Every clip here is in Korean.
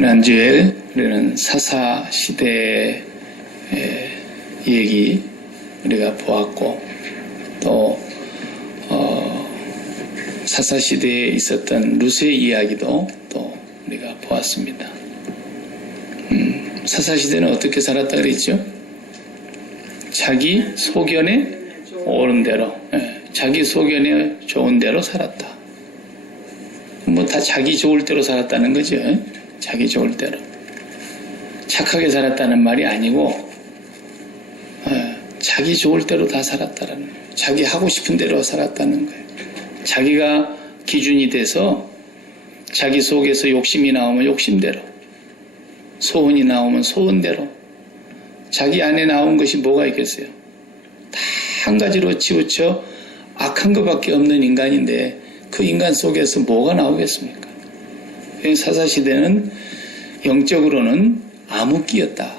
지난주에 우리는 사사 시대의 얘기 우리가 보았고, 또 사사 시대에 있었던 루스의 이야기도 또 우리가 보았습니다. 사사 시대는 어떻게 살았다 그랬죠? 자기 소견에 옳은 대로, 자기 소견에 좋은 대로 살았다. 뭐 다 자기 좋을 대로 살았다는 거죠. 자기 좋을 대로. 착하게 살았다는 말이 아니고 자기 좋을 대로 다 살았다는 거예요. 자기 하고 싶은 대로 살았다는 거예요. 자기가 기준이 돼서 자기 속에서 욕심이 나오면 욕심대로, 소원이 나오면 소원대로, 자기 안에 나온 것이 뭐가 있겠어요? 다 한 가지로 치우쳐 악한 것밖에 없는 인간인데 그 인간 속에서 뭐가 나오겠습니까? 사사시대는 영적으로는 암흑기였다.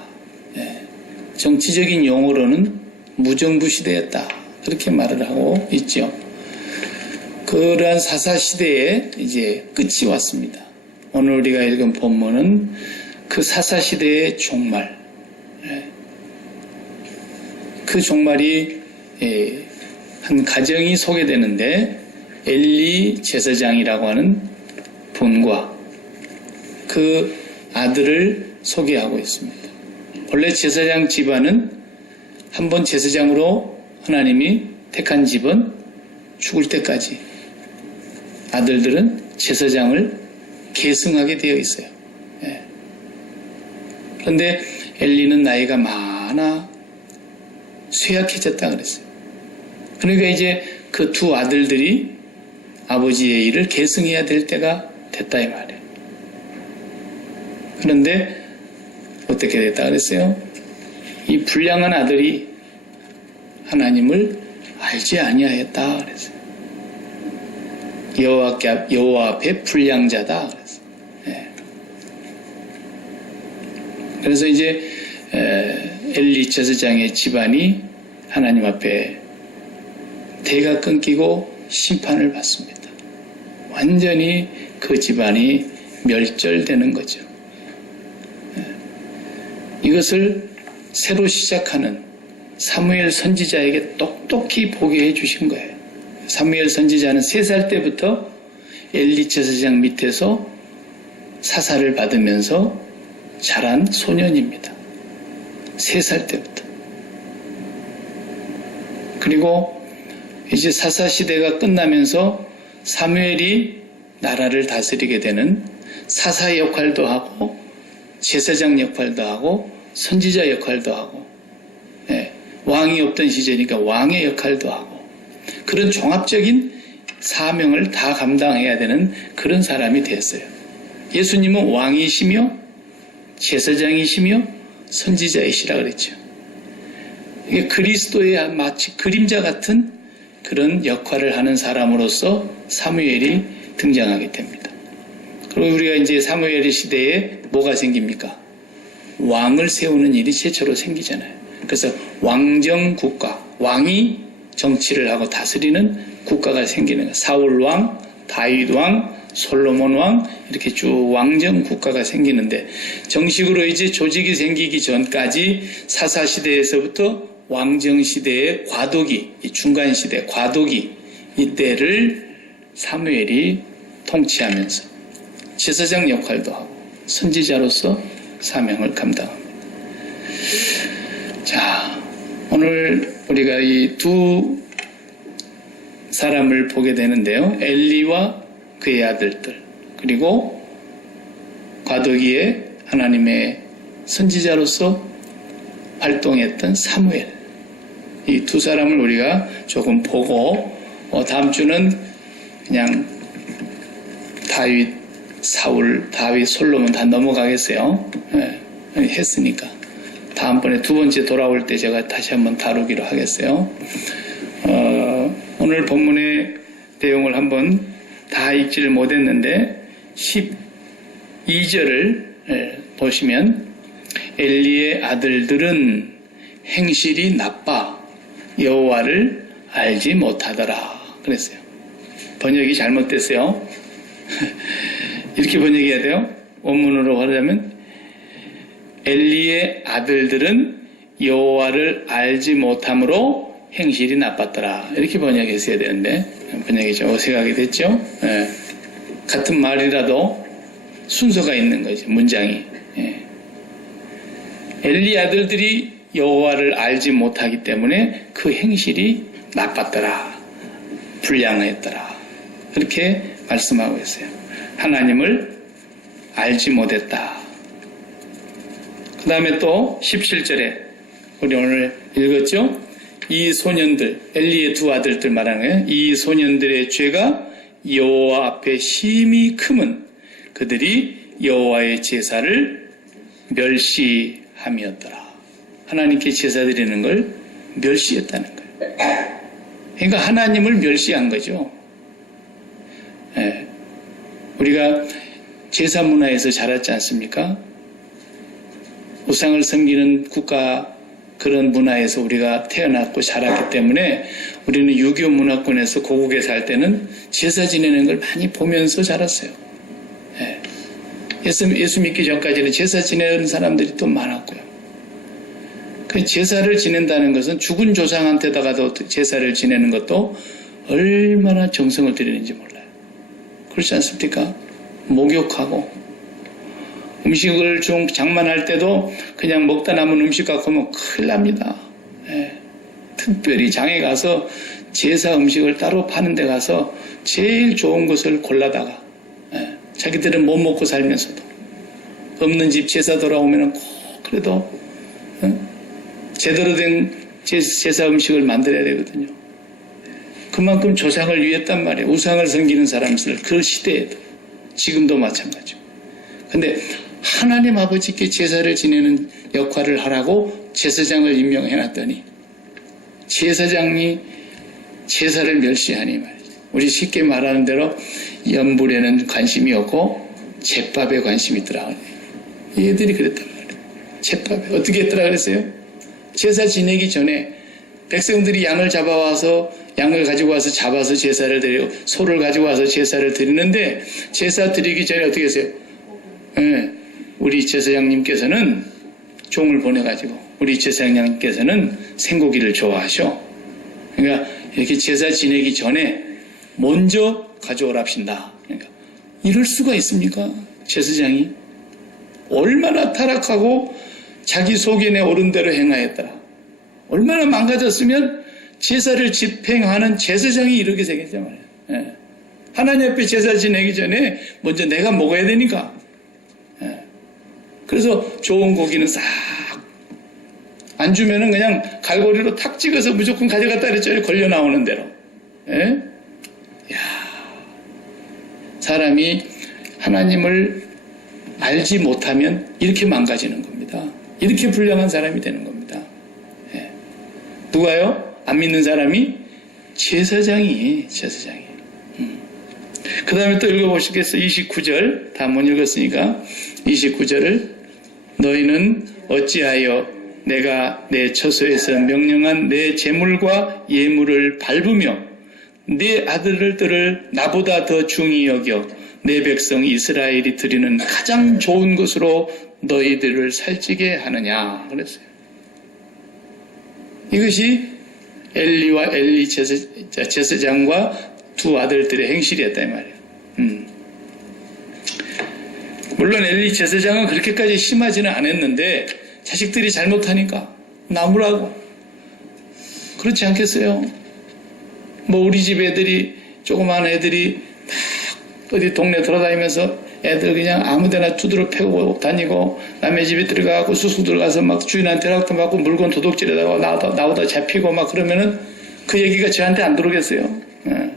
정치적인 용어로는 무정부시대였다. 그렇게 말을 하고 있죠. 그러한 사사시대에 이제 끝이 왔습니다. 오늘 우리가 읽은 본문은 그 사사시대의 종말, 그 종말이 한 가정이 소개되는데 엘리 제사장이라고 하는 분과 그 아들을 소개하고 있습니다. 원래 제사장 집안은 한번 제사장으로 하나님이 택한 집은 죽을 때까지 아들들은 제사장을 계승하게 되어 있어요. 그런데 엘리는 나이가 많아 쇠약해졌다 그랬어요. 그러니까 이제 그 두 아들들이 아버지의 일을 계승해야 될 때가 됐다 이 말이에요. 그런데 어떻게 됐다 그랬어요? 이 불량한 아들이 하나님을 알지 아니하였다 그랬어요. 여호와 앞에 불량자다 그랬어요. 그래서 이제 엘리 제사장의 집안이 하나님 앞에 대가 끊기고 심판을 받습니다. 완전히 그 집안이 멸절되는 거죠. 이것을 새로 시작하는 사무엘 선지자에게 똑똑히 보게 해주신 거예요. 사무엘 선지자는 3살 때부터 엘리 제사장 밑에서 사사를 받으면서 자란 소년입니다. 3살 때부터. 그리고 이제 사사시대가 끝나면서 사무엘이 나라를 다스리게 되는 사사 역할도 하고 제사장 역할도 하고 선지자 역할도 하고, 왕이 없던 시절이니까 왕의 역할도 하고, 그런 종합적인 사명을 다 감당해야 되는 그런 사람이 됐어요. 예수님은 왕이시며 제사장이시며 선지자이시라 그랬죠. 이게 그리스도의 마치 그림자 같은 그런 역할을 하는 사람으로서 사무엘이 등장하게 됩니다. 그리고 우리가 이제 사무엘 시대에 뭐가 생깁니까? 왕을 세우는 일이 최초로 생기잖아요. 그래서 왕정국가, 왕이 정치를 하고 다스리는 국가가 생기는 거예요. 사울 왕, 다윗 왕, 솔로몬 왕, 이렇게 쭉 왕정국가가 생기는데, 정식으로 이제 조직이 생기기 전까지 사사시대에서부터 왕정시대의 과도기, 중간시대 과도기, 이때를 사무엘이 통치하면서 제사장 역할도 하고 선지자로서 사명을 감당합니다. 자, 오늘 우리가 이 두 사람을 보게 되는데요. 엘리와 그의 아들들, 그리고 과도기에 하나님의 선지자로서 활동했던 사무엘, 이 두 사람을 우리가 조금 보고, 다음 주는 그냥 다윗, 사울, 다윗, 솔로몬 다 넘어가겠어요. 했으니까. 다음번에 두 번째 돌아올 때 제가 다시 한번 다루기로 하겠어요. 오늘 본문의 내용을 한번 다 읽지를 못했는데 12절을 보시면 엘리의 아들들은 행실이 나빠 여호와를 알지 못하더라 그랬어요. 번역이 잘못됐어요. 이렇게 번역해야 돼요. 원문으로 하자면 엘리의 아들들은 여호와를 알지 못함으로 행실이 나빴더라. 이렇게 번역했어야 되는데 번역이 좀 어색하게 됐죠. 예. 같은 말이라도 순서가 있는 거죠. 문장이. 예. 엘리 아들들이 여호와를 알지 못하기 때문에 그 행실이 나빴더라. 불량했더라. 그렇게 말씀하고 있어요. 하나님을 알지 못했다. 그 다음에 또 17절에 우리 오늘 읽었죠? 이 소년들, 엘리의 두 아들들 말하는 거예요. 이 소년들의 죄가 여호와 앞에 심히 크면 그들이 여호와의 제사를 멸시함이었더라. 하나님께 제사 드리는 걸 멸시했다는 거예요. 그러니까 하나님을 멸시한 거죠. 예. 우리가 제사 문화에서 자랐지 않습니까? 우상을 섬기는 국가 그런 문화에서 우리가 태어났고 자랐기 때문에 우리는 유교 문화권에서 고국에 살 때는 제사 지내는 걸 많이 보면서 자랐어요. 예. 예수 믿기 전까지는 제사 지내는 사람들이 또 많았고요. 그 제사를 지낸다는 것은 죽은 조상한테다가도 제사를 지내는 것도 얼마나 정성을 들이는지 몰라요. 그렇지 않습니까? 목욕하고 음식을 좀 장만할 때도 그냥 먹다 남은 음식 갖고 오면 큰일 납니다. 예. 특별히 장에 가서 제사 음식을 따로 파는 데 가서 제일 좋은 것을 골라다가 예. 자기들은 못 먹고 살면서도 없는 집 제사 돌아오면 꼭 그래도 제대로 된 제사 음식을 만들어야 되거든요. 그만큼 조상을 위했단 말이에요. 우상을 섬기는 사람들 그 시대에도 지금도 마찬가지고. 근데 하나님 아버지께 제사를 지내는 역할을 하라고 제사장을 임명해놨더니 제사장이 제사를 멸시하니 말이죠. 우리 쉽게 말하는 대로 연불에는 관심이 없고 제밥에 관심이 있더라. 얘들이 그랬단 말이에요. 제밥에. 어떻게 했더라 그랬어요? 제사 지내기 전에 백성들이 양을 가지고 와서 잡아서 제사를 드리고 소를 가지고 와서 제사를 드리는데 제사 드리기 전에 어떻게 했어요? 예, 우리 제사장님께서는 종을 보내가지고 우리 제사장님께서는 생고기를 좋아하셔. 그러니까 이렇게 제사 지내기 전에 먼저 가져오랍신다. 그러니까 이럴 수가 있습니까? 제사장이 얼마나 타락하고 자기 속인에 오른 대로 행하였더라. 얼마나 망가졌으면 제사를 집행하는 제사장이 이렇게 생겼단 말이에요. 예. 하나님 앞에 제사 지내기 전에 먼저 내가 먹어야 되니까. 예. 그래서 좋은 고기는 싹 안 주면은 그냥 갈고리로 탁 찍어서 무조건 가져갔다 그랬죠. 걸려 나오는 대로. 예? 야, 사람이 하나님을 알지 못하면 이렇게 망가지는 겁니다. 이렇게 불량한 사람이 되는 겁니다. 예. 누가요? 안 믿는 사람이? 제사장이. 그 다음에 또 읽어보시겠어요? 29절. 다 못 읽었으니까 29절을 너희는 어찌하여 내가 내 처소에서 명령한 내 제물과 예물을 밟으며 내 아들들을 나보다 더 중히 여겨 내 백성 이스라엘이 드리는 가장 좋은 것으로 너희들을 살찌게 하느냐 그랬어요. 이것이 엘리와 엘리 제사장과 두 아들들의 행실이었다 이 말이에요. 물론 엘리 제사장은 그렇게까지 심하지는 않았는데 자식들이 잘못하니까 나무라고 그렇지 않겠어요? 뭐 우리 집 애들이 조그만 애들이 막 어디 동네 돌아다니면서 애들 그냥 아무데나 두드러 패고 다니고 남의 집에 들어가고 수수 들어가서 막 주인한테 허락도 받고 물건 도둑질하다가 나오다 잡히고 막 그러면은 그 얘기가 저한테 안 들어오겠어요. 예.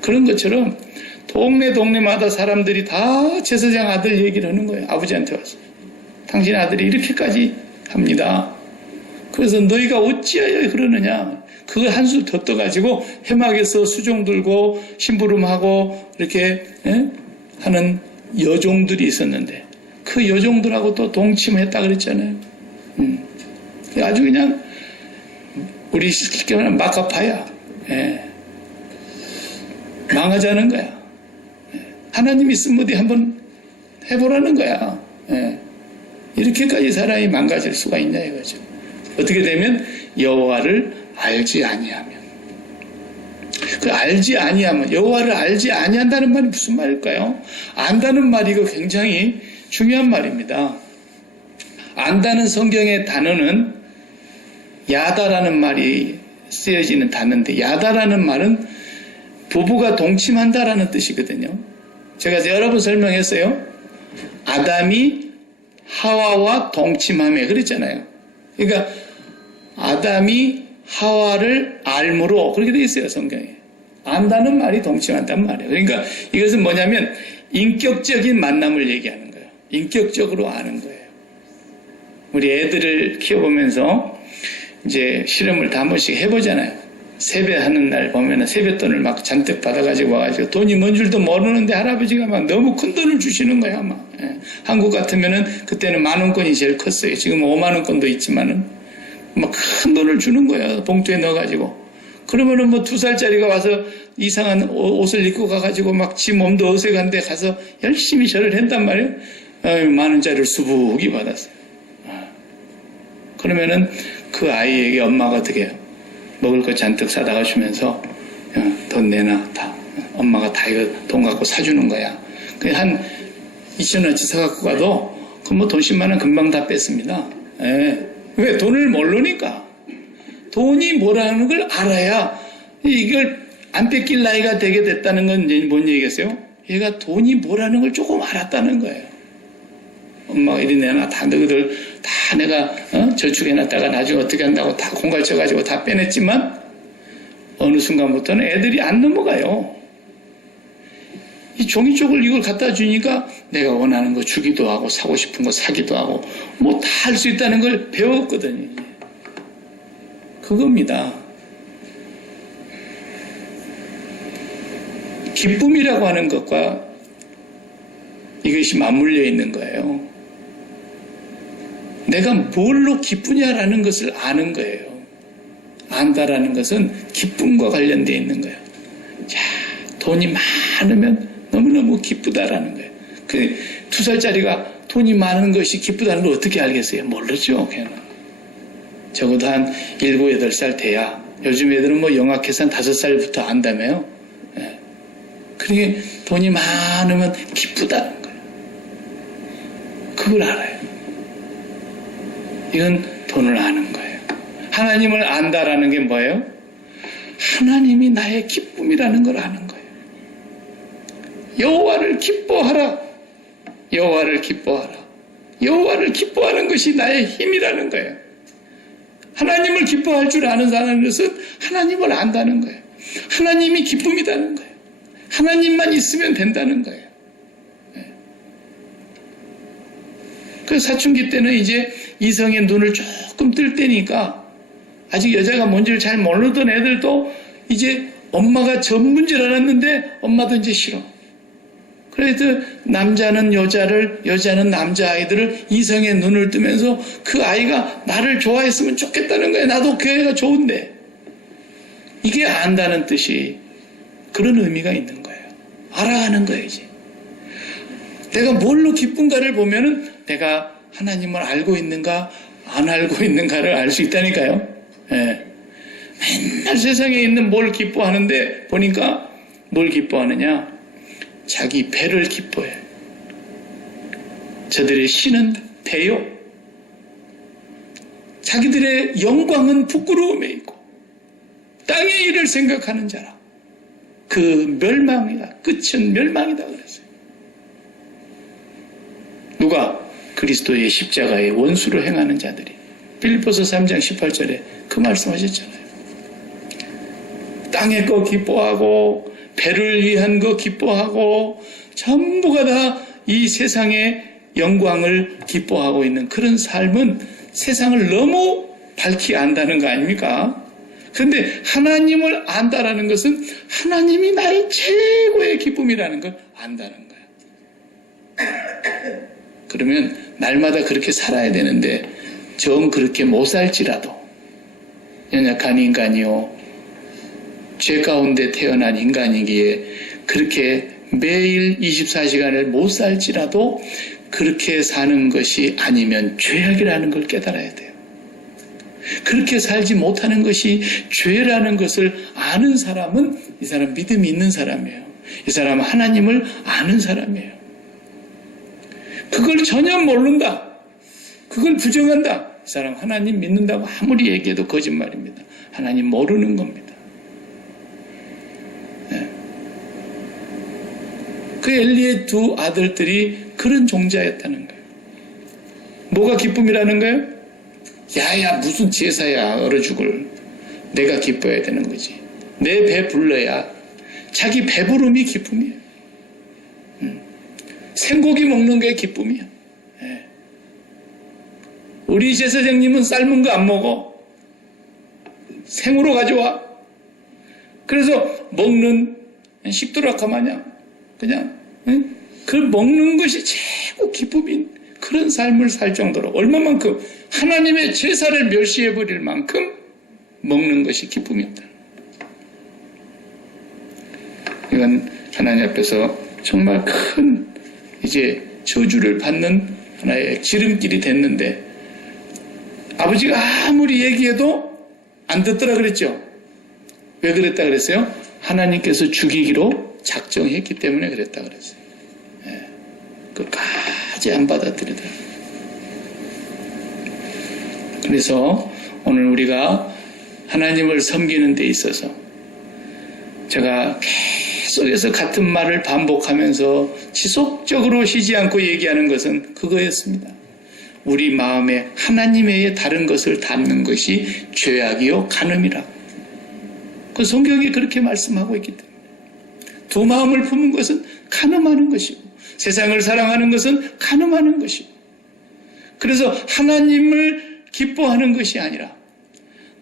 그런 것처럼 동네마다 사람들이 다 제사장 아들 얘기를 하는 거예요. 아버지한테 와서. 당신 아들이 이렇게까지 합니다. 그래서 너희가 어찌하여 그러느냐. 그걸 한 수 더 떠가지고 해막에서 수종 들고 심부름하고 이렇게 하는 여종들이 있었는데 그 여종들하고 또 동침했다 그랬잖아요. 아주 그냥 우리 쉽게 말하면 막가파야. 예. 망하자는 거야. 하나님 있으면 어디 한번 해보라는 거야. 예. 이렇게까지 사람이 망가질 수가 있냐 이거죠. 어떻게 되면 여호와를 알지 아니하면. 그 알지 아니하면, 여호와를 알지 아니한다는 말이 무슨 말일까요? 안다는 말이 이거 굉장히 중요한 말입니다. 안다는 성경의 단어는 야다라는 말이 쓰여지는 단어인데, 야다라는 말은 부부가 동침한다라는 뜻이거든요. 제가 여러 번 설명했어요. 아담이 하와와 동침하며 그랬잖아요. 그러니까 아담이 하와를 알므로 그렇게 되어 있어요, 성경에. 안다는 말이 동침한단 말이에요. 그러니까 이것은 뭐냐면 인격적인 만남을 얘기하는 거예요. 인격적으로 아는 거예요. 우리 애들을 키워보면서 이제 실험을 다 한 번씩 해보잖아요. 세배하는 날 보면은 세뱃돈을 막 잔뜩 받아가지고 와가지고 돈이 뭔 줄도 모르는데 할아버지가 막 너무 큰 돈을 주시는 거야, 막. 예. 한국 같으면은 그때는 10,000원권이 제일 컸어요. 지금 50,000원권도 있지만은 막 큰 돈을 주는 거야. 봉투에 넣어가지고. 그러면은 뭐 2살짜리가 와서 이상한 옷을 입고 가가지고 막 지 몸도 어색한데 가서 열심히 절을 했단 말이에요. 10,000원짜리를 수북이 받았어요. 그러면은 그 아이에게 엄마가 어떻게 해요? 먹을 거 잔뜩 사다가 주면서 돈 내놔. 다. 엄마가 다 이거 돈 갖고 사주는 거야. 한 2,000원어치 사갖고 가도 그 뭐 돈 10만 원 금방 다 뺐습니다. 예. 왜? 돈을 모르니까. 돈이 뭐라는 걸 알아야 이걸 안 뺏길 나이가 되게 됐다는 건 이제 뭔 얘기겠어요? 얘가 돈이 뭐라는 걸 조금 알았다는 거예요. 엄마가 이리 내놔. 다 너희들 다 내가 저축해놨다가 나중에 어떻게 한다고 다 공갈쳐가지고 다 빼냈지만 어느 순간부터는 애들이 안 넘어가요. 이 종이쪽을 이걸 갖다 주니까 내가 원하는 거 주기도 하고 사고 싶은 거 사기도 하고 뭐 다 할 수 있다는 걸 배웠거든요. 그겁니다. 기쁨이라고 하는 것과 이것이 맞물려 있는 거예요. 내가 뭘로 기쁘냐라는 것을 아는 거예요. 안다라는 것은 기쁨과 관련되어 있는 거예요. 자, 돈이 많으면 너무너무 기쁘다라는 거예요. 그 2살짜리가 돈이 많은 것이 기쁘다는 걸 어떻게 알겠어요? 모르죠, 걔는. 적어도 한 7, 8살 돼야. 요즘 애들은 뭐 영악해서 한 5살부터 안다며요. 예. 그러니까 돈이 많으면 기쁘다는 거예요. 그걸 알아요. 이건 돈을 아는 거예요. 하나님을 안다라는 게 뭐예요? 하나님이 나의 기쁨이라는 걸 아는 거예요. 여호와를 기뻐하라. 여호와를 기뻐하라. 여호와를 기뻐하는 것이 나의 힘이라는 거예요. 하나님을 기뻐할 줄 아는 것은 하나님을 안다는 거예요. 하나님이 기쁨이라는 거예요. 하나님만 있으면 된다는 거예요. 그 사춘기 때는 이제 이성의 눈을 조금 뜰 때니까 아직 여자가 뭔지를 잘 모르던 애들도 이제 엄마가 전부인 줄 알았는데 엄마도 이제 싫어. 그래서 남자는 여자를, 여자는 남자아이들을 이성의 눈을 뜨면서 그 아이가 나를 좋아했으면 좋겠다는 거예요. 나도 그 애가 좋은데. 이게 안다는 뜻이 그런 의미가 있는 거예요. 알아가는 거예요, 이제. 내가 뭘로 기쁜가를 보면은 내가 하나님을 알고 있는가, 안 알고 있는가를 알 수 있다니까요. 예. 맨날 세상에 있는 뭘 기뻐하는데 보니까 뭘 기뻐하느냐? 자기 배를 기뻐해. 저들의 신은 배요. 자기들의 영광은 부끄러움에 있고 땅의 일을 생각하는 자라. 그 멸망이다. 끝은 멸망이다 그랬어요. 누가? 그리스도의 십자가의 원수로 행하는 자들이. 빌립보서 3장 18절에 그 말씀하셨잖아요. 땅의 거 기뻐하고 배를 위한 거 기뻐하고 전부가 다 이 세상의 영광을 기뻐하고 있는 그런 삶은 세상을 너무 밝히 안다는 거 아닙니까? 그런데 하나님을 안다라는 것은 하나님이 나의 최고의 기쁨이라는 걸 안다는 거예요. 그러면 날마다 그렇게 살아야 되는데 정 그렇게 못 살지라도 연약한 인간이요 죄 가운데 태어난 인간이기에 그렇게 매일 24시간을 못 살지라도 그렇게 사는 것이 아니면 죄악이라는 걸 깨달아야 돼요. 그렇게 살지 못하는 것이 죄라는 것을 아는 사람은 이 사람 믿음이 있는 사람이에요. 이 사람은 하나님을 아는 사람이에요. 그걸 전혀 모른다. 그걸 부정한다. 이 사람 하나님 믿는다고 아무리 얘기해도 거짓말입니다. 하나님 모르는 겁니다. 네. 그 엘리의 두 아들들이 그런 종자였다는 거예요. 뭐가 기쁨이라는 거예요? 야야 무슨 제사야 얼어 죽을. 내가 기뻐야 되는 거지. 내 배 불러야 자기 배부름이 기쁨이에요. 생고기 먹는 게 기쁨이야. 네. 우리 제사장님은 삶은 거 안 먹어. 생으로 가져와. 그래서 먹는 식도락화 마냥 그냥 그 먹는 것이 최고 기쁨인 그런 삶을 살 정도로 얼마만큼 하나님의 제사를 멸시해버릴 만큼 먹는 것이 기쁨이었다. 이건 하나님 앞에서 정말 큰 이제 저주를 받는 하나의 지름길이 됐는데 아버지가 아무리 얘기해도 안 듣더라 그랬죠. 왜 그랬다 그랬어요? 하나님께서 죽이기로 작정했기 때문에 그랬다 그랬어요. 예. 끝까지 안 받아들이더라. 그래서 오늘 우리가 하나님을 섬기는 데 있어서 제가 계속해서 같은 말을 반복하면서 지속적으로 쉬지 않고 얘기하는 것은 그거였습니다. 우리 마음에 하나님 외에 다른 것을 담는 것이 죄악이요 간음이라. 그 성경이 그렇게 말씀하고 있기 때문에 두 마음을 품은 것은 간음하는 것이고 세상을 사랑하는 것은 간음하는 것이고 그래서 하나님을 기뻐하는 것이 아니라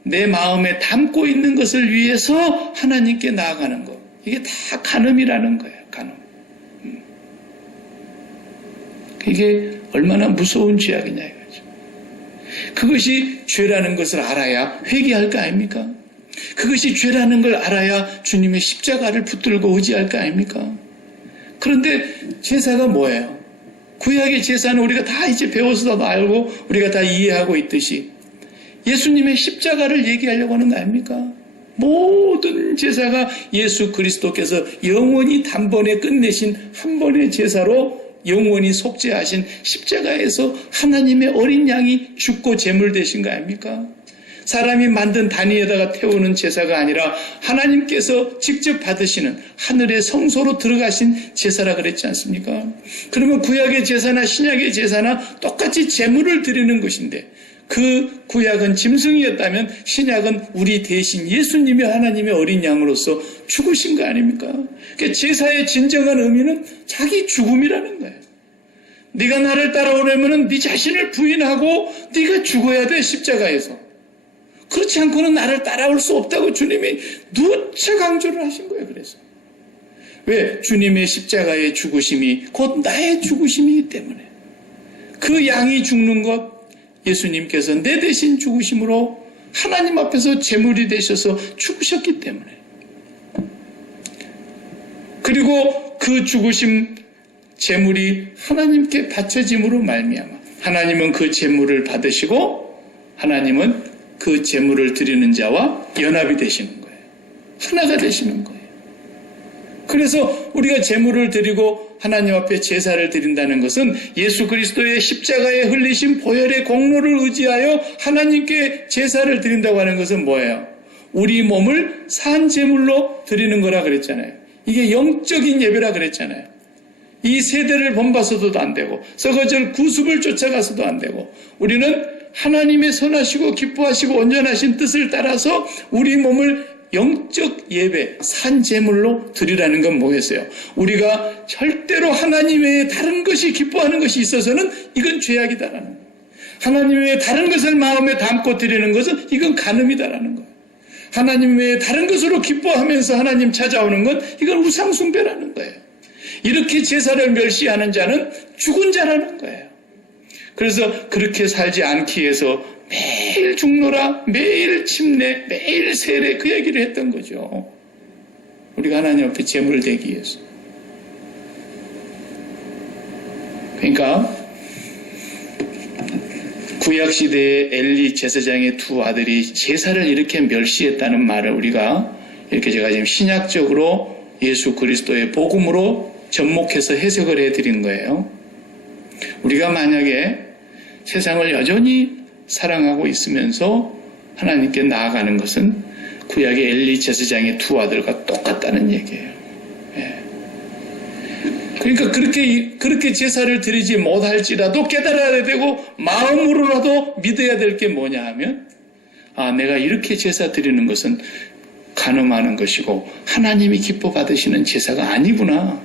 내 마음에 담고 있는 것을 위해서 하나님께 나아가는 것. 이게 다 간음이라는 거예요. 간음. 이게 얼마나 무서운 죄악이냐 이거죠. 그것이 죄라는 것을 알아야 회개할 거 아닙니까? 그것이 죄라는 걸 알아야 주님의 십자가를 붙들고 의지할 거 아닙니까? 그런데 제사가 뭐예요? 구약의 제사는 우리가 다 이제 배워서도 알고 우리가 다 이해하고 있듯이 예수님의 십자가를 얘기하려고 하는 거 아닙니까? 모든 제사가 예수 그리스도께서 영원히 단번에 끝내신 한 번의 제사로 영원히 속죄하신 십자가에서 하나님의 어린 양이 죽고 제물 되신 거 아닙니까? 사람이 만든 단위에다가 태우는 제사가 아니라 하나님께서 직접 받으시는 하늘의 성소로 들어가신 제사라 그랬지 않습니까? 그러면 구약의 제사나 신약의 제사나 똑같이 제물을 드리는 것인데 그 구약은 짐승이었다면 신약은 우리 대신 예수님이 하나님의 어린 양으로서 죽으신 거 아닙니까? 그러니까 제사의 진정한 의미는 자기 죽음이라는 거예요. 네가 나를 따라오려면 네 자신을 부인하고 네가 죽어야 돼 십자가에서. 그렇지 않고는 나를 따라올 수 없다고 주님이 누차 강조를 하신 거예요. 그래서 왜? 주님의 십자가의 죽으심이 곧 나의 죽으심이기 때문에 그 양이 죽는 것 예수님께서 내 대신 죽으심으로 하나님 앞에서 제물이 되셔서 죽으셨기 때문에 그리고 그 죽으심 제물이 하나님께 바쳐짐으로 말미암아 하나님은 그 제물을 받으시고 하나님은 그 제물을 드리는 자와 연합이 되시는 거예요. 하나가 되시는 거예요. 그래서 우리가 제물을 드리고 하나님 앞에 제사를 드린다는 것은 예수 그리스도의 십자가에 흘리신 보혈의 공로를 의지하여 하나님께 제사를 드린다고 하는 것은 뭐예요? 우리 몸을 산 제물로 드리는 거라 그랬잖아요. 이게 영적인 예배라 그랬잖아요. 이 세대를 본받아서도 안 되고 썩어질 구습을 쫓아가서도 안 되고 우리는 하나님의 선하시고 기뻐하시고 온전하신 뜻을 따라서 우리 몸을 영적 예배, 산 제물로 드리라는 건 뭐겠어요? 우리가 절대로 하나님 외에 다른 것이 기뻐하는 것이 있어서는 이건 죄악이다라는 거예요. 하나님 외에 다른 것을 마음에 담고 드리는 것은 이건 간음이다라는 거예요. 하나님 외에 다른 것으로 기뻐하면서 하나님 찾아오는 건 이건 우상숭배라는 거예요. 이렇게 제사를 멸시하는 자는 죽은 자라는 거예요. 그래서 그렇게 살지 않기 위해서 매일 죽노라, 매일 침례, 매일 세례 그 얘기를 했던 거죠. 우리가 하나님 앞에 제물을 대기 위해서. 그러니까 구약시대의 엘리 제사장의 두 아들이 제사를 이렇게 멸시했다는 말을 우리가 이렇게 제가 지금 신약적으로 예수 그리스도의 복음으로 접목해서 해석을 해드린 거예요. 우리가 만약에 세상을 여전히 사랑하고 있으면서 하나님께 나아가는 것은 구약의 엘리 제사장의 두 아들과 똑같다는 얘기예요. 그러니까 그렇게 제사를 드리지 못할지라도 깨달아야 되고 마음으로라도 믿어야 될 게 뭐냐 하면 내가 이렇게 제사 드리는 것은 간음하는 것이고 하나님이 기뻐 받으시는 제사가 아니구나.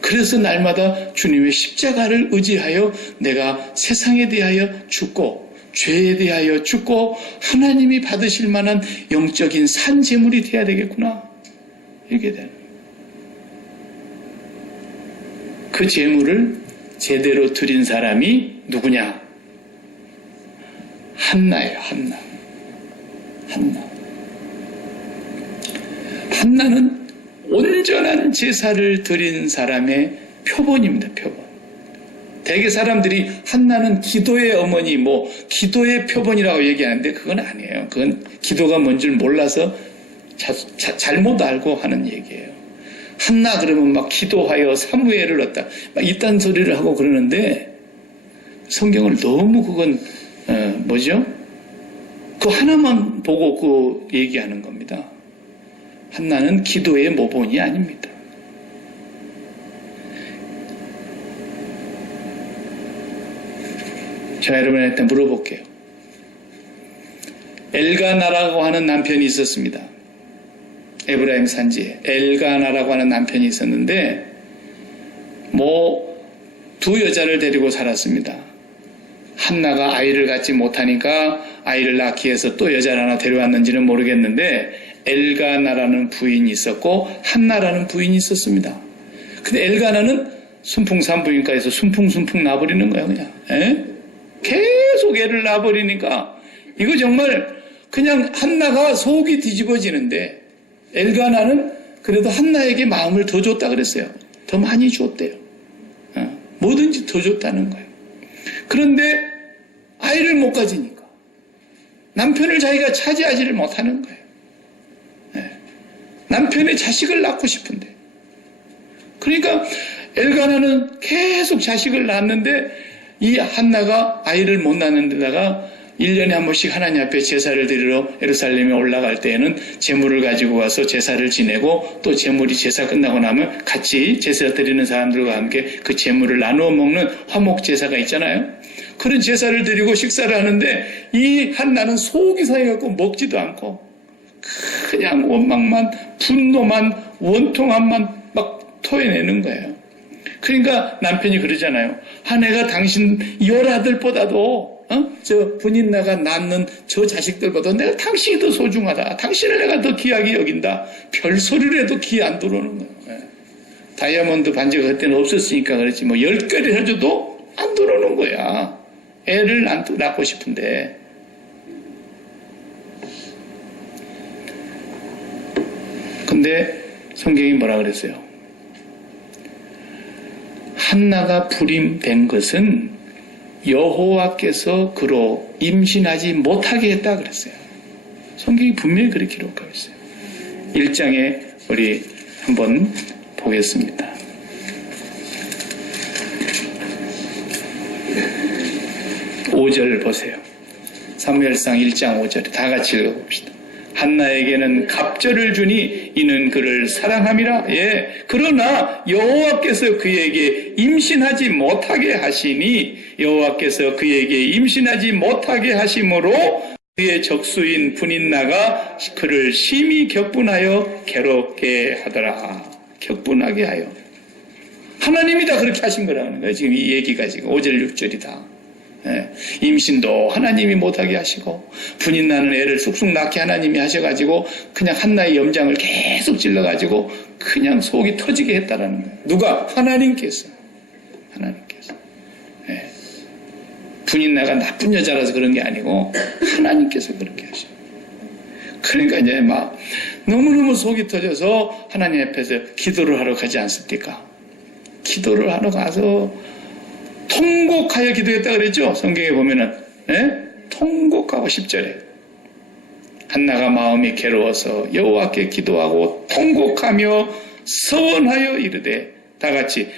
그래서 날마다 주님의 십자가를 의지하여 내가 세상에 대하여 죽고 죄에 대하여 죽고 하나님이 받으실 만한 영적인 산제물이 돼야 되겠구나. 이렇게 되는 그 제물을 제대로 드린 사람이 누구냐? 한나예요. 한나는 온전한 제사를 드린 사람의 표본입니다. 표본. 대개 사람들이 한나는 기도의 어머니, 기도의 표본이라고 얘기하는데 그건 아니에요. 그건 기도가 뭔 줄 몰라서 잘못 알고 하는 얘기예요. 한나 그러면 막 기도하여 사무엘을 얻다. 막 이딴 소리를 하고 그러는데 성경을 너무 그건 그 하나만 보고 얘기하는 겁니다. 한나는 기도의 모본이 아닙니다. 제가 여러분한테 물어볼게요. 엘가나라고 하는 남편이 있었습니다. 에브라임 산지에 엘가나라고 하는 남편이 있었는데 두 여자를 데리고 살았습니다. 한나가 아이를 갖지 못하니까 아이를 낳기 위해서 또 여자를 하나 데려왔는지는 모르겠는데 엘가나라는 부인이 있었고 한나라는 부인이 있었습니다. 근데 엘가나는 순풍산부인과에서 순풍 나버리는 거예요. 그냥 계속 애를 낳아버리니까 이거 정말 그냥 한나가 속이 뒤집어지는데 엘가나는 그래도 한나에게 마음을 더 줬다 그랬어요. 더 많이 줬대요. 뭐든지 더 줬다는 거예요. 그런데 아이를 못 가지니까 남편을 자기가 차지하지를 못하는 거예요. 남편의 자식을 낳고 싶은데 그러니까 엘가나는 계속 자식을 낳았는데 이 한나가 아이를 못 낳는 데다가 1년에 한 번씩 하나님 앞에 제사를 드리러 예루살렘에 올라갈 때에는 제물을 가지고 와서 제사를 지내고 또 제사 끝나고 나면 같이 제사 드리는 사람들과 함께 그 제물을 나누어 먹는 화목 제사가 있잖아요. 그런 제사를 드리고 식사를 하는데 이 한나는 속이 상해갖고 먹지도 않고 그냥 원망만 분노만 원통함만 막 토해내는 거예요. 그러니까 남편이 그러잖아요. 내가 당신 10아들보다도 저 분인나가 낳는 저 자식들보다 내가 당신이 더 소중하다. 당신을 내가 더 귀하게 여긴다. 별소리를 해도 귀 안 들어오는 거예요. 다이아몬드 반지가 그때는 없었으니까 그렇지 10개를 해줘도 안 들어오는 거야. 애를 낳고 싶은데. 근데 성경이 뭐라 그랬어요? 한나가 불임된 것은 여호와께서 그로 임신하지 못하게 했다 그랬어요. 성경이 분명히 그렇게 기록하고 있어요. 1장에 우리 한번 보겠습니다. 5절 보세요. 사무엘상 1장 5절 다 같이 읽어봅시다. 한나에게는 갑절을 주니 이는 그를 사랑함이라. 그러나 여호와께서 그에게 임신하지 못하게 하시니 여호와께서 그에게 임신하지 못하게 하심으로 그의 적수인 분인나가 그를 심히 격분하여 괴롭게 하더라. 격분하게 하여. 하나님이 다 그렇게 하신 거라는 거예요. 지금 이 얘기가 지금 5절 6절이 다. 임신도 하나님이 못하게 하시고 분인나는 애를 쑥쑥 낳게 하나님이 하셔가지고 그냥 한나의 염장을 계속 찔러가지고 그냥 속이 터지게 했다라는 거예요. 누가? 하나님께서. 분인나가 나쁜 여자라서 그런 게 아니고 하나님께서 그렇게 하셔요. 그러니까 이제 막 너무너무 속이 터져서 하나님 앞에서 기도를 하러 가지 않습니까? 기도를 하러 가서 통곡하여 기도했다 그랬죠? 성경에 보면은. 예? 통곡하고 10절에. 한나가 마음이 괴로워서 여호와께 기도하고 통곡하며 서원하여 이르되 다 같이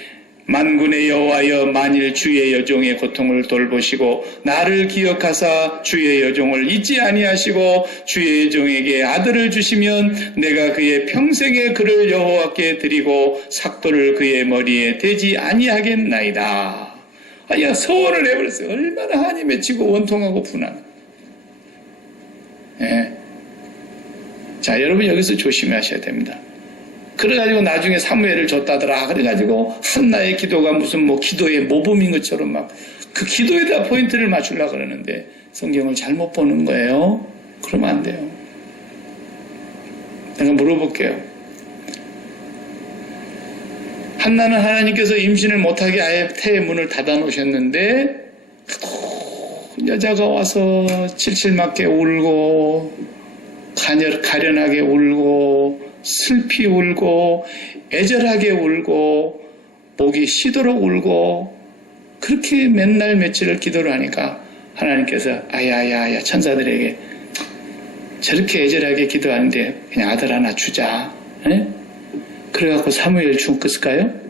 만군의 여호와여 만일 주의 여종의 고통을 돌보시고 나를 기억하사 주의 여종을 잊지 아니하시고 주의 여종에게 아들을 주시면 내가 그의 평생의 그를 여호와께 드리고 삭도를 그의 머리에 대지 아니하겠나이다. 야, 서원을 해버렸어요. 얼마나 한이 맺히고 원통하고 분한. 예. 자, 여러분 여기서 조심하셔야 됩니다. 그래가지고 나중에 사무엘을 줬다더라. 그래가지고 한나의 기도가 무슨 뭐 기도의 모범인 것처럼 막 그 기도에다 포인트를 맞추려고 그러는데 성경을 잘못 보는 거예요. 그러면 안 돼요. 내가 물어볼게요. 한나는 하나님께서 임신을 못하게 아예 태의 문을 닫아 놓으셨는데 여자가 와서 칠칠맞게 울고 가련하게 울고 슬피 울고 애절하게 울고 목이 쉬도록 울고 그렇게 맨날 며칠을 기도를 하니까 하나님께서 아야야야 천사들에게 저렇게 애절하게 기도하는데 그냥 아들 하나 주자. 에? 그래갖고 사무엘 죽었을까요?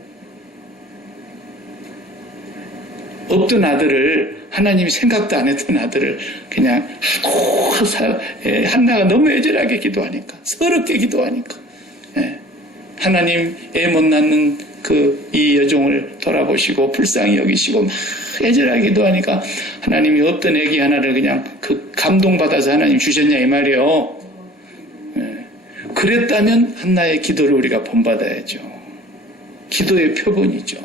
없던 아들을 하나님이 생각도 안 했던 아들을 그냥 하고 한나가 너무 애절하게 기도하니까 서럽게 기도하니까 하나님 애 못 낳는 이 여종을 돌아보시고 불쌍히 여기시고 막 애절하게 기도하니까 하나님이 없던 애기 하나를 그냥 감동받아서 하나님 주셨냐 이 말이에요. 그랬다면 한나의 기도를 우리가 본받아야죠. 기도의 표본이죠.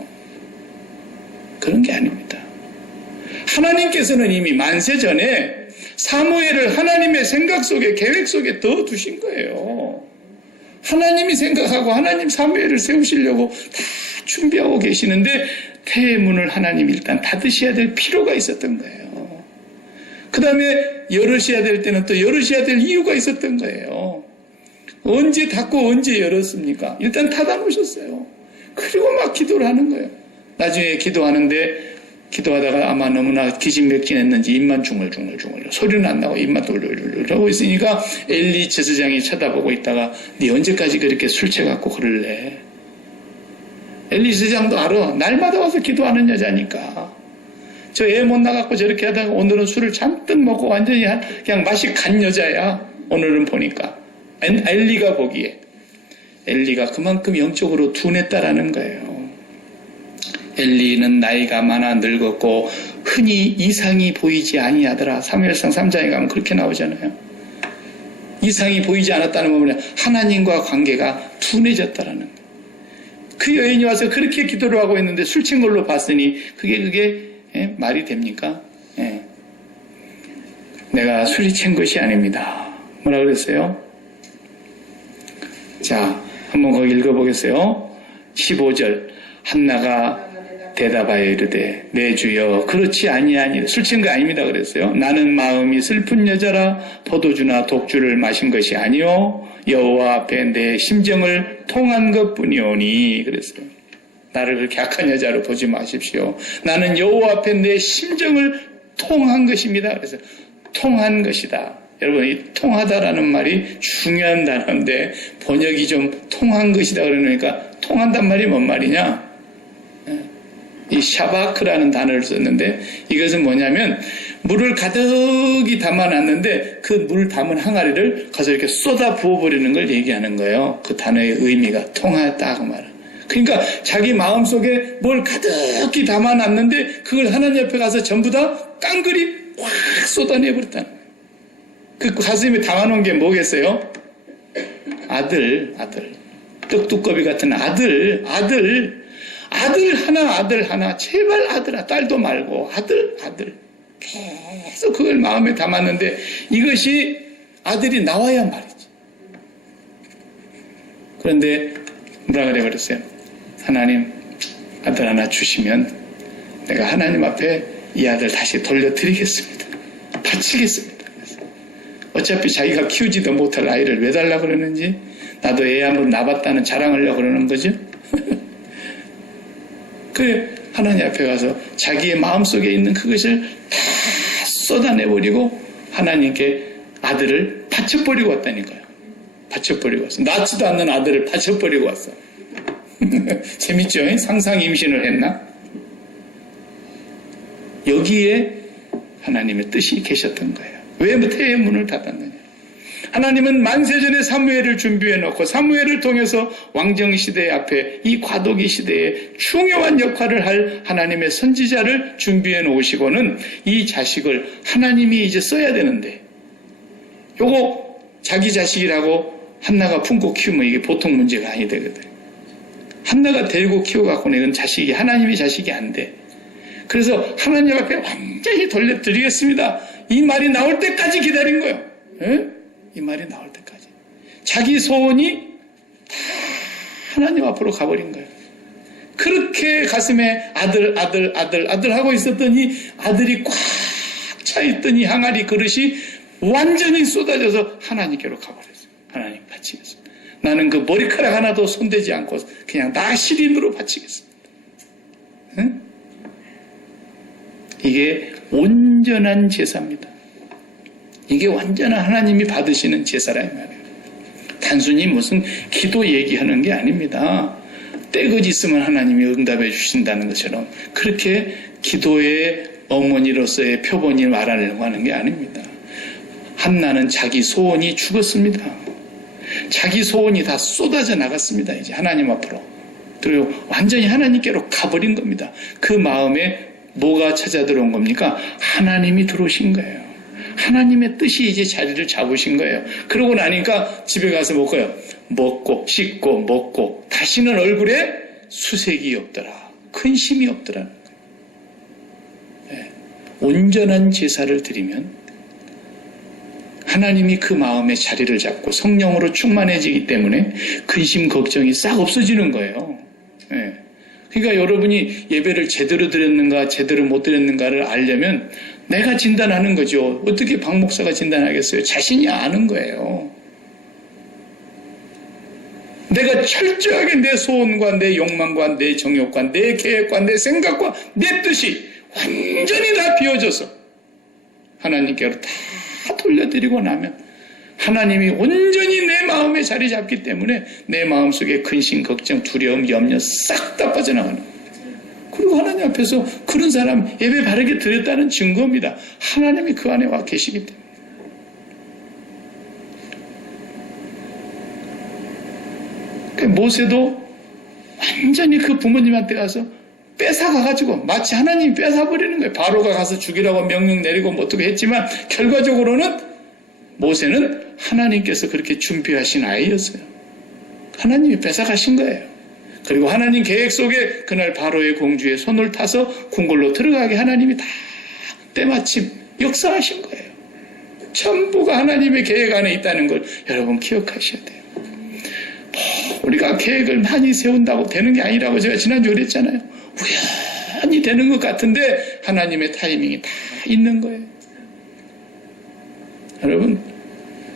그런 게 아닙니다. 하나님께서는 이미 만세 전에 사무엘을 하나님의 생각 속에 계획 속에 넣어두신 거예요. 하나님이 생각하고 하나님 사무엘을 세우시려고 다 준비하고 계시는데 태의 문을 하나님 일단 닫으셔야 될 필요가 있었던 거예요. 그 다음에 열으셔야 될 때는 또 열으셔야 될 이유가 있었던 거예요. 언제 닫고 언제 열었습니까? 일단 닫아놓으셨어요. 그리고 막 기도를 하는 거예요. 나중에 기도하는데 기도하다가 아마 너무나 기진맥진했는지 입만 중얼중얼 소리는 안 나고 입만 돌돌돌 하고 있으니까 엘리 제사장이 쳐다보고 있다가 네 언제까지 그렇게 술 취해갖고 그럴래? 엘리 제사장도 알아. 날마다 와서 기도하는 여자니까. 저 애 못 나갖고 저렇게 하다가 오늘은 술을 잔뜩 먹고 완전히 그냥 맛이 간 여자야. 오늘은 보니까. 엘리가 보기에. 엘리가 그만큼 영적으로 둔했다라는 거예요. 엘리는 나이가 많아 늙었고 흔히 이상이 보이지 아니하더라. 사무엘상 3장에 가면 그렇게 나오잖아요. 이상이 보이지 않았다는 건 뭐냐? 하나님과 관계가 둔해졌다라는 거예요. 그 여인이 와서 그렇게 기도를 하고 있는데 술 친 걸로 봤으니 그게 말이 됩니까? 내가 술이 친 것이 아닙니다. 뭐라 그랬어요? 자, 한번 거기 읽어보겠어요. 15절 한나가 대답하여 이르되 내 주여 그렇지 아니하니 술 친 거 아닙니다 그랬어요. 나는 마음이 슬픈 여자라 포도주나 독주를 마신 것이 아니요 여호와 앞에 내 심정을 통한 것뿐이오니 그랬어요. 나를 그렇게 악한 여자로 보지 마십시오. 나는 여호와 앞에 내 심정을 통한 것입니다. 그래서 통한 것이다. 여러분 이 통하다라는 말이 중요한 단어인데 번역이 좀 통한 것이다 그러니까 통한단 말이 뭔 말이냐? 이 샤바크라는 단어를 썼는데 이것은 뭐냐면 물을 가득히 담아놨는데 그 물 담은 항아리를 가서 이렇게 쏟아 부어버리는 걸 얘기하는 거예요. 그 단어의 의미가 통하다 그 말은. 그러니까 자기 마음속에 뭘 가득히 담아놨는데 그걸 하나님 옆에 가서 전부 다 깡그리 확 쏟아내버렸다는 거예요. 그 가슴에 담아놓은 게 뭐겠어요? 아들 떡두꺼비 같은 아들 하나 제발 아들아 딸도 말고 아들 계속 그걸 마음에 담았는데 이것이 아들이 나와야 말이지. 그런데 뭐라 그래 버렸어요? 하나님 아들 하나 주시면 내가 하나님 앞에 이 아들 다시 돌려드리겠습니다. 바치겠습니다. 어차피 자기가 키우지도 못할 아이를 왜 달라고 그러는지 나도 애 한번 낳았다는 자랑하려고 그러는 거죠. 그래 하나님 앞에 가서 자기의 마음속에 있는 그것을 다 쏟아내버리고 하나님께 아들을 바쳐버리고 왔다니까요. 바쳐버리고 왔어. 낳지도 않는 아들을 바쳐버리고 왔어. 재밌죠? 상상 임신을 했나? 여기에 하나님의 뜻이 계셨던 거예요. 왜 태의 문을 닫았느냐? 하나님은 만세전에 사무엘을 준비해 놓고 사무엘을 통해서 왕정시대 앞에 이 과도기 시대에 중요한 역할을 할 하나님의 선지자를 준비해 놓으시고는 이 자식을 하나님이 이제 써야 되는데 요거 자기 자식이라고 한나가 품고 키우면 이게 보통 문제가 아니 되거든. 한나가 데리고 키워갖고는 이건 자식이 하나님의 자식이 안 돼. 그래서 하나님 앞에 완전히 돌려드리겠습니다. 이 말이 나올 때까지 기다린 거예요. 에? 이 말이 나올 때까지. 자기 소원이 다 하나님 앞으로 가버린 거예요. 그렇게 가슴에 아들 하고 있었더니 아들이 꽉 차있던 이 항아리 그릇이 완전히 쏟아져서 하나님께로 가버렸어요. 하나님 바치겠습니다. 나는 그 머리카락 하나도 손대지 않고 그냥 나 시린으로 바치겠습니다. 응? 이게 온전한 제사입니다. 이게 완전한 하나님이 받으시는 제사라는 말이에요. 단순히 무슨 기도 얘기하는 게 아닙니다. 때가 있으면 하나님이 응답해 주신다는 것처럼 그렇게 기도의 어머니로서의 표본이 말하려고 하는 게 아닙니다. 한나는 자기 소원이 죽었습니다. 자기 소원이 다 쏟아져 나갔습니다. 이제 하나님 앞으로. 그리고 완전히 하나님께로 가버린 겁니다. 그 마음에 뭐가 찾아 들어온 겁니까? 하나님이 들어오신 거예요. 하나님의 뜻이 이제 자리를 잡으신 거예요. 그러고 나니까 집에 가서 먹고 씻고 먹고 다시는 얼굴에 수색이 없더라. 근심이 없더라. 네. 온전한 제사를 드리면 하나님이 그 마음에 자리를 잡고 성령으로 충만해지기 때문에 근심 걱정이 싹 없어지는 거예요. 네. 그러니까 여러분이 예배를 제대로 드렸는가 제대로 못 드렸는가를 알려면 내가 진단하는 거죠. 어떻게 박 목사가 진단하겠어요? 자신이 아는 거예요. 내가 철저하게 내 소원과 내 욕망과 내 정욕과 내 계획과 내 생각과 내 뜻이 완전히 다 비워져서 하나님께로 다 돌려드리고 나면 하나님이 온전히 내 마음에 자리 잡기 때문에 내 마음속에 근심, 걱정, 두려움, 염려 싹 다 빠져나가는 거예요. 그리고 하나님 앞에서 그런 사람 예배 바르게 드렸다는 증거입니다. 하나님이 그 안에 와 계시기 때문에. 그러니까 모세도 완전히 그 부모님한테 가서 뺏어가가지고 마치 하나님이 뺏어버리는 거예요. 바로가 가서 죽이라고 명령 내리고 뭐 어떻게 했지만 결과적으로는 모세는 하나님께서 그렇게 준비하신 아이였어요. 하나님이 뺏어가신 거예요. 그리고 하나님 계획 속에 그날 바로의 공주의 손을 타서 궁궐로 들어가게 하나님이 다 때마침 역사하신 거예요. 전부가 하나님의 계획 안에 있다는 걸 여러분 기억하셔야 돼요. 우리가 계획을 많이 세운다고 되는 게 아니라고 제가 지난주에 그랬잖아요. 우연히 되는 것 같은데 하나님의 타이밍이 다 있는 거예요. 여러분,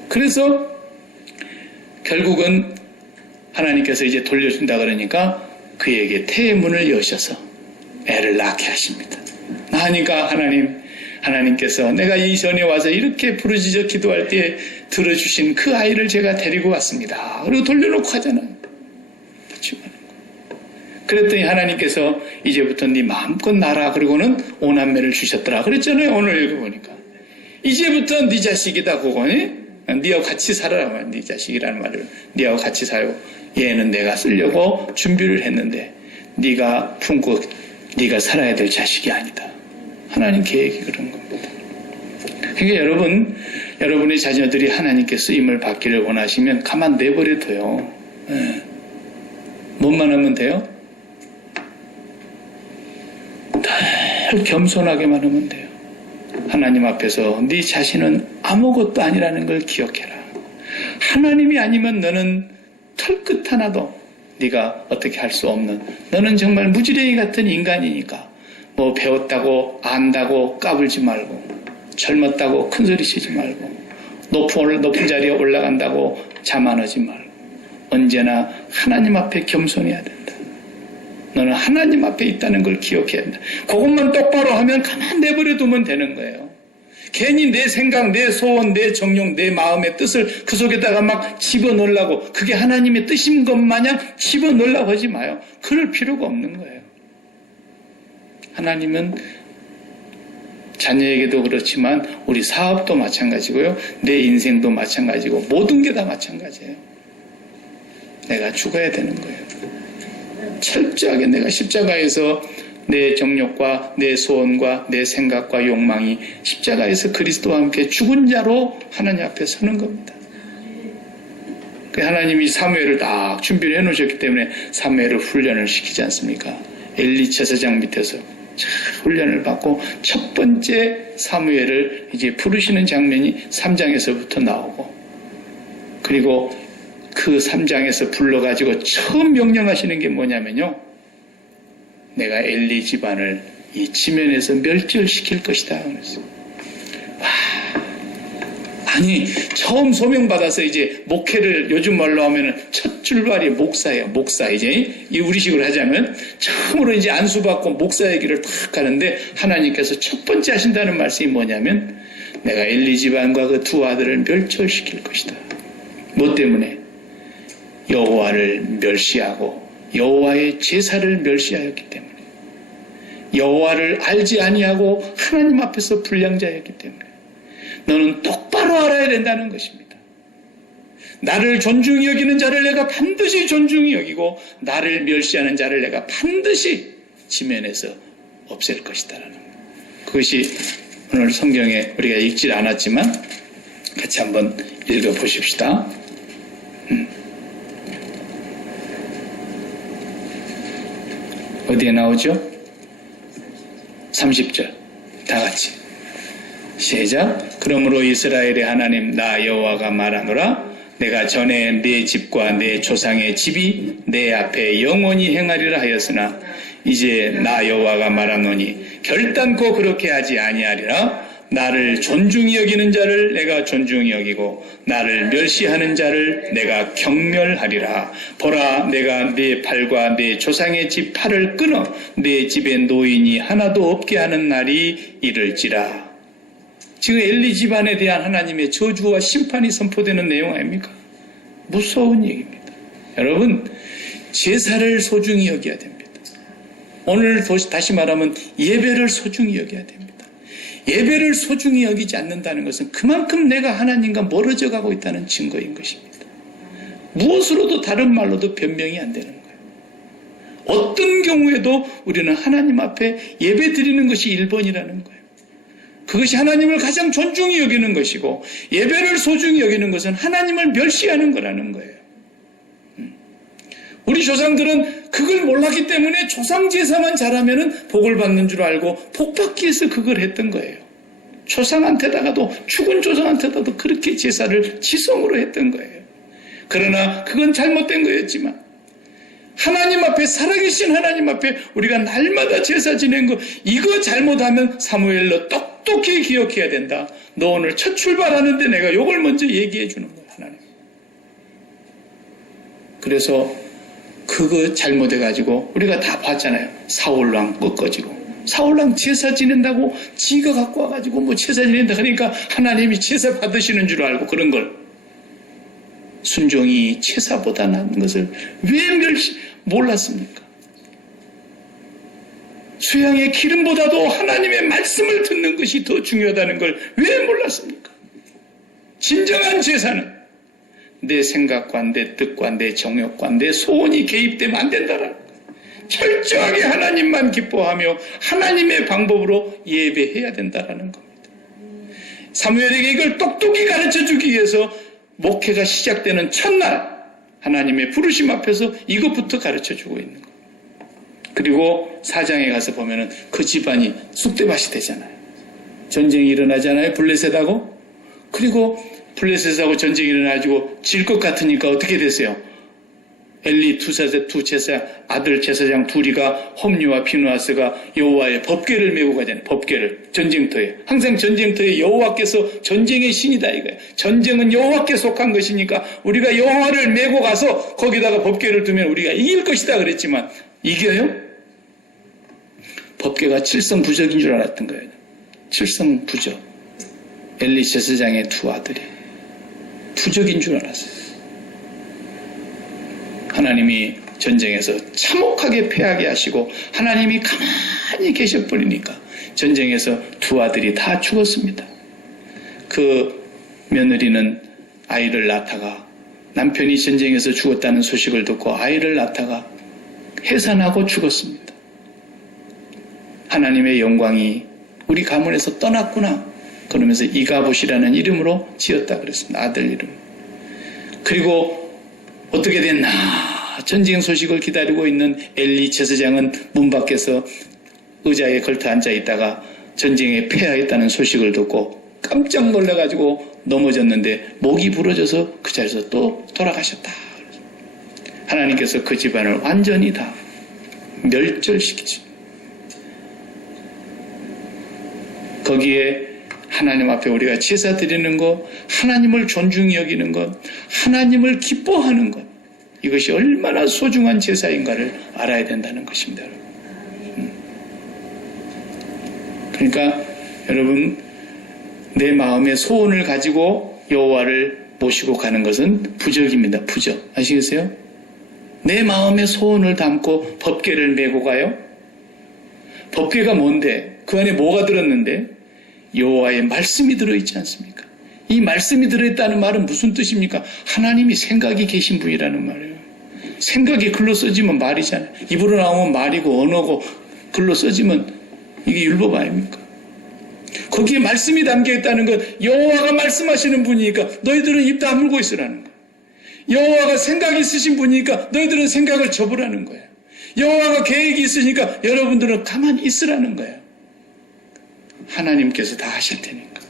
그래서 결국은 하나님께서 이제 돌려준다 그러니까 그에게 태의 문을 여셔서 애를 낳게 하십니다. 나니까 하나님께서 내가 이전에 와서 이렇게 부르짖어 기도할 때 들어주신 그 아이를 제가 데리고 왔습니다. 그리고 돌려놓고 하잖아요. 그랬더니 하나님께서 이제부터 네 마음껏 나라 그리고는 오남매를 주셨더라 그랬잖아요. 오늘 읽어보니까 이제부터 네 자식이다 그거니 네하고 같이 살아라. 네 자식이라는 말을 네하고 같이 살고 얘는 내가 쓰려고 준비를 했는데 네가 품고 네가 살아야 될 자식이 아니다. 하나님 계획이 그런 겁니다. 그러니까 여러분의 자녀들이 하나님께 쓰임을 받기를 원하시면 가만 내버려둬요. 뭐만 하면 돼요? 늘 겸손하게만 하면 돼요. 하나님 앞에서 네 자신은 아무것도 아니라는 걸 기억해라. 하나님이 아니면 너는 털끝 하나도 네가 어떻게 할 수 없는, 너는 정말 무지랭이 같은 인간이니까 뭐 배웠다고 안다고 까불지 말고, 젊었다고 큰소리 치지 말고, 높은 자리에 올라간다고 자만하지 말고 언제나 하나님 앞에 겸손해야 된다. 너는 하나님 앞에 있다는 걸 기억해야 한다. 그것만 똑바로 하면 가만 내버려 두면 되는 거예요. 괜히 내 생각, 내 소원, 내 정욕, 내 마음의 뜻을 그 속에다가 막 집어넣으려고, 그게 하나님의 뜻인 것 마냥 집어넣으려고 하지 마요. 그럴 필요가 없는 거예요. 하나님은 자녀에게도 그렇지만 우리 사업도 마찬가지고요. 내 인생도 마찬가지고 모든 게 다 마찬가지예요. 내가 죽어야 되는 거예요. 철저하게 내가 십자가에서 내 정욕과 내 소원과 내 생각과 욕망이 십자가에서 그리스도와 함께 죽은 자로 하나님 앞에 서는 겁니다. 하나님이 사무엘을 딱 준비를 해놓으셨기 때문에 사무엘을 훈련을 시키지 않습니까? 엘리 제사장 밑에서 훈련을 받고 첫 번째 사무엘을 이제 부르시는 장면이 3장에서부터 나오고, 그리고 그 3장에서 불러가지고 처음 명령하시는 게 뭐냐면요, 내가 엘리 집안을 이 지면에서 멸절시킬 것이다. 그랬어요. 아니, 처음 소명받아서 이제 목회를 요즘 말로 하면은 첫 출발이 목사예요. 목사. 이제 우리식으로 하자면 처음으로 이제 안수받고 목사의 길을 탁 가는데 하나님께서 첫 번째 하신다는 말씀이 뭐냐면 내가 엘리 집안과 그 두 아들을 멸절시킬 것이다. 뭐 때문에? 여호와를 멸시하고 여호와의 제사를 멸시하였기 때문에, 여호와를 알지 아니하고 하나님 앞에서 불량자였기 때문에 너는 똑바로 알아야 된다는 것입니다. 나를 존중히 여기는 자를 내가 반드시 존중히 여기고 나를 멸시하는 자를 내가 반드시 지면에서 없앨 것이다라는 거예요. 그것이 오늘 성경에 우리가 읽질 않았지만 같이 한번 읽어보십시다. 어디에 나오죠? 30절 다 같이 시작. 그러므로 이스라엘의 하나님 나 여호와가 말하노라. 내가 전에 내 집과 내 조상의 집이 내 앞에 영원히 행하리라 하였으나 이제 나 여호와가 말하노니 결단코 그렇게 하지 아니하리라. 나를 존중히 여기는 자를 내가 존중히 여기고 나를 멸시하는 자를 내가 경멸하리라. 보라, 내가 내 팔과 내 조상의 집 팔을 끊어 내 집에 노인이 하나도 없게 하는 날이 이를지라. 지금 엘리 집안에 대한 하나님의 저주와 심판이 선포되는 내용 아닙니까? 무서운 얘기입니다. 여러분, 제사를 소중히 여겨야 됩니다. 오늘 다시 말하면 예배를 소중히 여겨야 됩니다. 예배를 소중히 여기지 않는다는 것은 그만큼 내가 하나님과 멀어져 가고 있다는 증거인 것입니다. 무엇으로도 다른 말로도 변명이 안 되는 거예요. 어떤 경우에도 우리는 하나님 앞에 예배 드리는 것이 1번이라는 거예요. 그것이 하나님을 가장 존중히 여기는 것이고, 예배를 소중히 여기는 것은 하나님을 멸시하는 거라는 거예요. 우리 조상들은 그걸 몰랐기 때문에 조상 제사만 잘하면 복을 받는 줄 알고 복 받기 위해서 그걸 했던 거예요. 조상한테다가도, 죽은 조상한테다도 그렇게 제사를 지성으로 했던 거예요. 그러나 그건 잘못된 거였지만 하나님 앞에, 살아계신 하나님 앞에 우리가 날마다 제사 지낸 거, 이거 잘못하면 사무엘로 똑똑히 기억해야 된다. 너 오늘 첫 출발하는데 내가 요걸 먼저 얘기해 주는 거야, 하나님. 그래서 그거 잘못해가지고 우리가 다 봤잖아요. 사울왕 꺾어지고, 사울왕 제사 지낸다고 지가 갖고 와가지고 뭐 제사 지낸다 그러니까 하나님이 제사 받으시는 줄 알고 그런 걸, 순종이 제사보다 나은 것을 왜 몰랐습니까? 수양의 기름보다도 하나님의 말씀을 듣는 것이 더 중요하다는 걸 왜 몰랐습니까? 진정한 제사는 내 생각과 내 뜻과 내 정욕과 내 소원이 개입되면 안 된다라는 거예요. 철저하게 하나님만 기뻐하며 하나님의 방법으로 예배해야 된다라는 겁니다. 사무엘에게 이걸 똑똑히 가르쳐주기 위해서 목회가 시작되는 첫날 하나님의 부르심 앞에서 이것부터 가르쳐주고 있는 거예요. 그리고 4장에 가서 보면은 그 집안이 쑥대밭이 되잖아요. 전쟁이 일어나잖아요. 블레셋하고. 그리고 블레셋하고 전쟁이 일어나가지고 질 것 같으니까 어떻게 되세요? 엘리 아들 제사장 둘이가 홈리와 비누아스가 여호와의 법궤를 메고 가잖아요. 법궤를 전쟁터에. 항상 전쟁터에 여호와께서 전쟁의 신이다 이거예요. 전쟁은 여호와께 속한 것이니까 우리가 여호와를 메고 가서 거기다가 법궤를 두면 우리가 이길 것이다 그랬지만 이겨요? 법궤가 칠성부적인 줄 알았던 거예요. 칠성부적. 엘리 제사장의 두 아들이 부적인 줄 알았어요. 하나님이 전쟁에서 참혹하게 패하게 하시고 하나님이 가만히 계셔버리니까 전쟁에서 두 아들이 다 죽었습니다. 그 며느리는 아이를 낳다가 남편이 전쟁에서 죽었다는 소식을 듣고 아이를 낳다가 해산하고 죽었습니다. 하나님의 영광이 우리 가문에서 떠났구나. 그러면서 이가봇이라는 이름으로 지었다 그랬습니다. 아들 이름. 그리고 어떻게 됐나? 전쟁 소식을 기다리고 있는 엘리 제사장은 문 밖에서 의자에 걸터 앉아 있다가 전쟁에 패하였다는 소식을 듣고 깜짝 놀라가지고 넘어졌는데 목이 부러져서 그 자리에서 또 돌아가셨다. 하나님께서 그 집안을 완전히 다 멸절시키죠. 거기에 하나님 앞에 우리가 제사 드리는 것, 하나님을 존중히 여기는 것, 하나님을 기뻐하는 것, 이것이 얼마나 소중한 제사인가를 알아야 된다는 것입니다. 그러니까 여러분, 내 마음의 소원을 가지고 여호와를 모시고 가는 것은 부적입니다. 부적. 아시겠어요? 내 마음의 소원을 담고 법궤를 메고 가요? 법궤가 뭔데? 그 안에 뭐가 들었는데? 여호와의 말씀이 들어있지 않습니까? 이 말씀이 들어있다는 말은 무슨 뜻입니까? 하나님이 생각이 계신 분이라는 말이에요. 생각이 글로 써지면 말이잖아요. 입으로 나오면 말이고 언어고 글로 써지면 이게 율법 아닙니까? 거기에 말씀이 담겨있다는 건 여호와가 말씀하시는 분이니까 너희들은 입 다물고 있으라는 거예요. 여호와가 생각이 있으신 분이니까 너희들은 생각을 접으라는 거예요. 여호와가 계획이 있으니까 여러분들은 가만히 있으라는 거예요. 하나님께서 다 하실 테니까.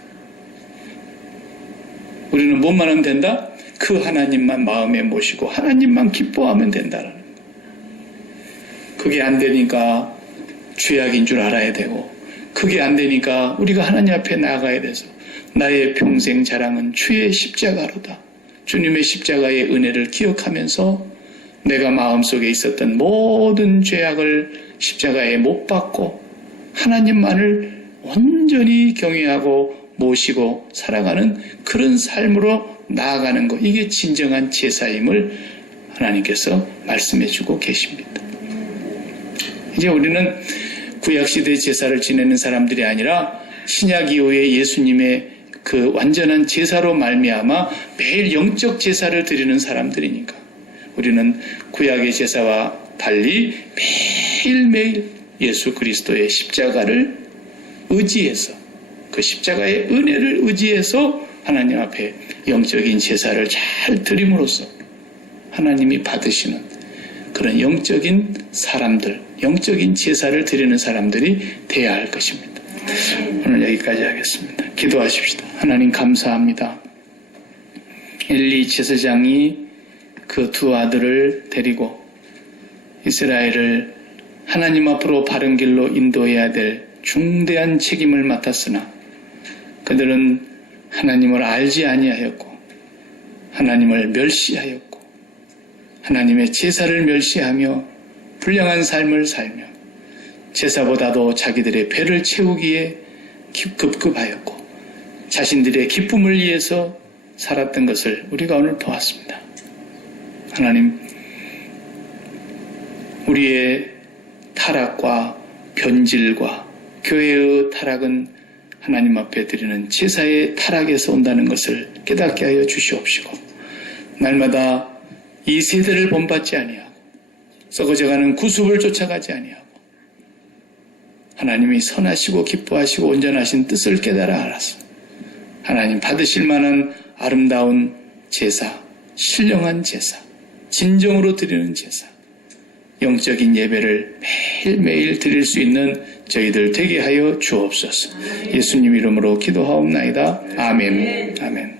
우리는 뭐만 하면 된다? 그 하나님만 마음에 모시고 하나님만 기뻐하면 된다라는 거예요. 그게 안 되니까 죄악인 줄 알아야 되고, 그게 안 되니까 우리가 하나님 앞에 나아가야 돼서 나의 평생 자랑은 주의 십자가로다. 주님의 십자가의 은혜를 기억하면서 내가 마음속에 있었던 모든 죄악을 십자가에 못 박고 하나님만을 온전히 경외하고 모시고 살아가는 그런 삶으로 나아가는 것, 이게 진정한 제사임을 하나님께서 말씀해 주고 계십니다. 이제 우리는 구약시대 제사를 지내는 사람들이 아니라 신약 이후에 예수님의 그 완전한 제사로 말미암아 매일 영적 제사를 드리는 사람들이니까 우리는 구약의 제사와 달리 매일매일 예수 그리스도의 십자가를 의지해서, 그 십자가의 은혜를 의지해서 하나님 앞에 영적인 제사를 잘 드림으로써 하나님이 받으시는 그런 영적인 사람들, 영적인 제사를 드리는 사람들이 되어야 할 것입니다. 오늘 여기까지 하겠습니다. 기도하십시다. 하나님 감사합니다. 엘리 제사장이 그 두 아들을 데리고 이스라엘을 하나님 앞으로 바른 길로 인도해야 될 중대한 책임을 맡았으나 그들은 하나님을 알지 아니하였고 하나님을 멸시하였고 하나님의 제사를 멸시하며 불량한 삶을 살며 제사보다도 자기들의 배를 채우기에 급급하였고 자신들의 기쁨을 위해서 살았던 것을 우리가 오늘 보았습니다. 하나님, 우리의 타락과 변질과 교회의 타락은 하나님 앞에 드리는 제사의 타락에서 온다는 것을 깨닫게 하여 주시옵시고 날마다 이 세대를 본받지 아니하고 썩어져가는 구습을 쫓아가지 아니하고 하나님이 선하시고 기뻐하시고 온전하신 뜻을 깨달아 알아서 하나님 받으실 만한 아름다운 제사, 신령한 제사, 진정으로 드리는 제사, 영적인 예배를 매일매일 드릴 수 있는 저희들 되게 하여 주옵소서. 예수님 이름으로 기도하옵나이다. 아멘. 아멘.